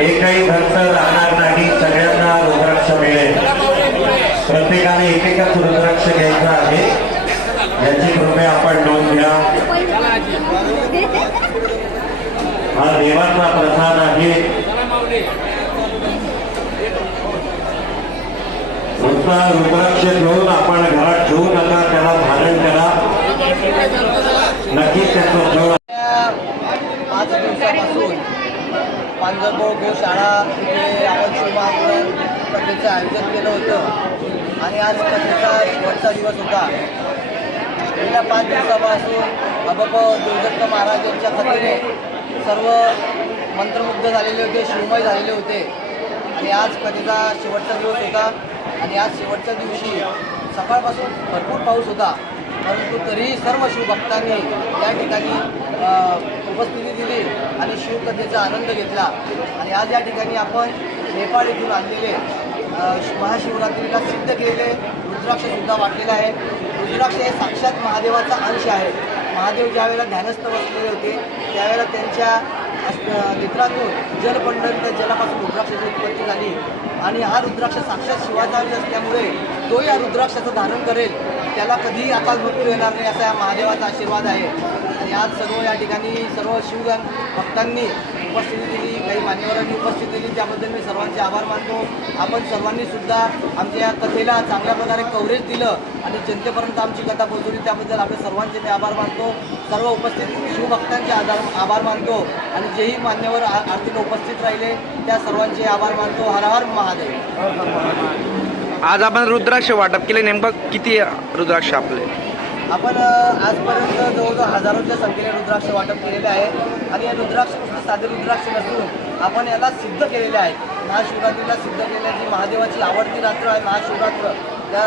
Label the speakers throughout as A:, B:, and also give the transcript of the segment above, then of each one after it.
A: एकही खर्च राहणार नाही सगळ्यांना रुद्राक्ष मिळेल. प्रत्येकाने एकेकाच रुद्राक्ष घ्यायचं आहे. याची कृपया आपण नोंद घ्या. हा देवाचा प्रसाद आहे. रुद्राक्ष घेऊन आपण
B: पांजरबोळ गोशाळा इथे आपण शिवमहापुराण स्पर्धेचं आयोजन केलं होतं. आणि आज स्पर्धेचा शेवटचा दिवस होता. गेल्या पाच दिवसापासून अबप देवदत्त महाराज यांच्या सर्व मंत्रमुग्ध झालेले होते शिवमय झालेले होते. आणि आज कधीचा शेवटचा दिवस होता. आणि आज शेवटच्या दिवशी सकाळपासून भरपूर पाऊस होता. परंतु तरीही सर्व शिवभक्तांनी या ठिकाणी उपस्थित उपस्थिती शिवकथेचा आनंद घेतला. आणि आज या ठिकाणी आपण नेपाळ येथून आणलेले महाशिवरात्रीला सिद्ध केलेले रुद्राक्षसुद्धा वाटलेलं आहे. रुद्राक्ष हे साक्षात महादेवाचा अंश आहे. महादेव ज्यावेळेला ध्यानस्थ बसलेले होते त्यावेळेला त्यांच्या अस- नेत्रातून जलपंडन त्या जलापासून रुद्राक्षाची उत्पत्ती झाली. आणि हा रुद्राक्ष साक्षात शिवाचा अंश असल्यामुळे तो या रुद्राक्षाचं धारण करेल. त्याला कधीही आकाश मृत्यू येणार नाही असा या महादेवाचा आशीर्वाद आहे. आणि आज सर्व या ठिकाणी सर्व शिवगण भक्तांनी उपस्थिती दिली काही मान्यवरांनी उपस्थिती दिली त्याबद्दल मी सर्वांचे आभार मानतो. आपण सर्वांनी सुद्धा आमच्या या कथेला चांगल्या प्रकारे कव्हरेज दिलं आणि जनतेपर्यंत आमची कथा पोहोचवली. त्याबद्दल आपले सर्वांचे मी आभार मानतो. सर्व उपस्थित शिवभक्तांचे आधार आभार मानतो आणि जेही मान्यवर आ- आरतीला उपस्थित राहिले त्या सर्वांचे आभार मानतो. हर हर महादेव.
C: आज आपण रुद्राक्ष वाटप केले. नेमकं किती रुद्राक्ष आपले?
B: आपण आजपर्यंत जवळजवळ हजारोच्या संख्येने रुद्राक्ष वाटप केलेले आहे. आणि या रुद्राक्ष नुसते साधे रुद्राक्ष नसून आपण याला सिद्ध केलेले आहे. महाशिवरात्रीला सिद्ध केलेली महादेवाची आवडती रात्र आहे महाशिवरात्र. त्या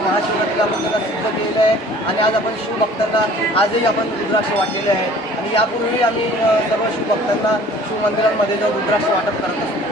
B: महाशिवरात्रीला आपण त्याला सिद्ध केलेलं आहे. आणि आज आपण शिवभक्तांना आजही आपण रुद्राक्ष वाटलेले आहे. आणि यापूर्वी आम्ही सर्व शिवभक्तांना शिवमंदिरांमध्ये जाऊन रुद्राक्ष वाटप करत असतो.